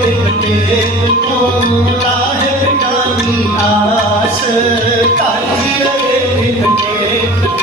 पटे ताली नास तालीपे त